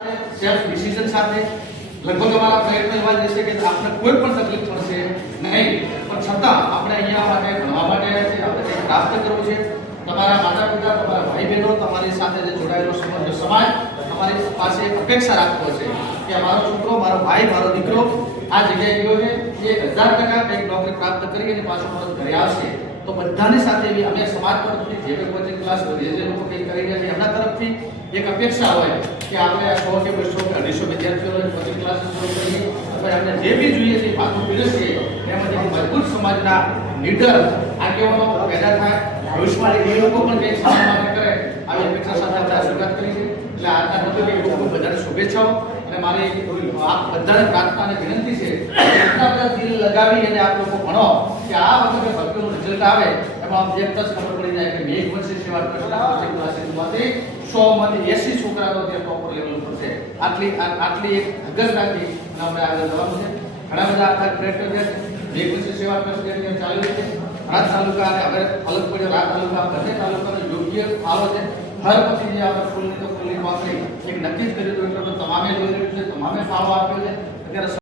Self decision સાથે લગભગ અમારા પ્રયત્ન એવા રહેશે કે આપણે કોઈ પણ તકલીફ પડશે નહીં, પણ છતાં આપણે અહીંયા માટે ભણવા માટે આવ્યા છીએ, આપણે કંઈક પ્રાપ્ત કરવું છે. તમારા માતા પિતા, તમારા ભાઈ બહેનો, તમારી સાથે જે જોડાયેલો સમગ્ર સમાજ તમારી પાસે એક અપેક્ષા રાખતો છે કે મારો છોકરો, મારો ભાઈ, મારો દીકરો આ જગ્યાએ ગયો છે, એ 1000% કંઈક નોકરી પ્રાપ્ત કરી અને પાછો પરત ઘરે આવશે. તો બધાની સાથે એવી અમે સમાજ તરફથી જે કોઈ કોચિંગ ક્લાસ જે લોકો કંઈક કરી રહ્યા છે એમના તરફથી એક અપેક્ષા હોય કે આપણે 100 કે 200 કે 250 વિદ્યાર્થીઓને કોચિંગ ક્લાસ શરૂ કરીએ, અથવા આપણે જે બી જોઈએ છે પાછું પીરસીએ, એમાંથી મજબૂત સમાજના લીડર આગેવાનો પેદા થાય, ભવિષ્યમાં એ લોકો પણ કંઈક સમાજ માટે કરે, આવી અપેક્ષા સાથે આપણે શરૂઆત કરી છે. એટલે આજના તબક્કે ખૂબ બધાને શુભેચ્છાઓ અને મારી આપ બધાને પ્રાર્થના અને વિનંતી છે કે એટલા બધા દિલ લગાવી અને આપ લોકો ભણો કે આ વખતે ભરતીનું રિઝલ્ટ આવે એમાં object જ ખબર પડી જાય કે મેઘ વર્ષી સેવા ટ્રસ્ટના કોચિંગ ક્લાસીસમાંથી 100માંથી 80 છોકરાઓ ત્યાં ટોપર લેવલ પર છે. આટલી એક ધગસ રાખી અને આપણે આગળ જવાનું છે. ઘણા બધા આખા પ્રયત્નો છે. મેઘ વર્ષી સેવા ટ્રસ્ટ જે ચાલી રહી છે રાત તાલુકા અને હવે અલગ પડ્યો રાત તાલુકા, બંને તાલુકાનો યોગ્ય ફાળો છે. હર પછી જે આપણે ફૂલની તો ફૂલની વાપરી એક નક્કી જ કર્યું હતું, તમામે જોઈ રહ્યું છે, તમામે ફાળો આપ્યો છે. અત્યારે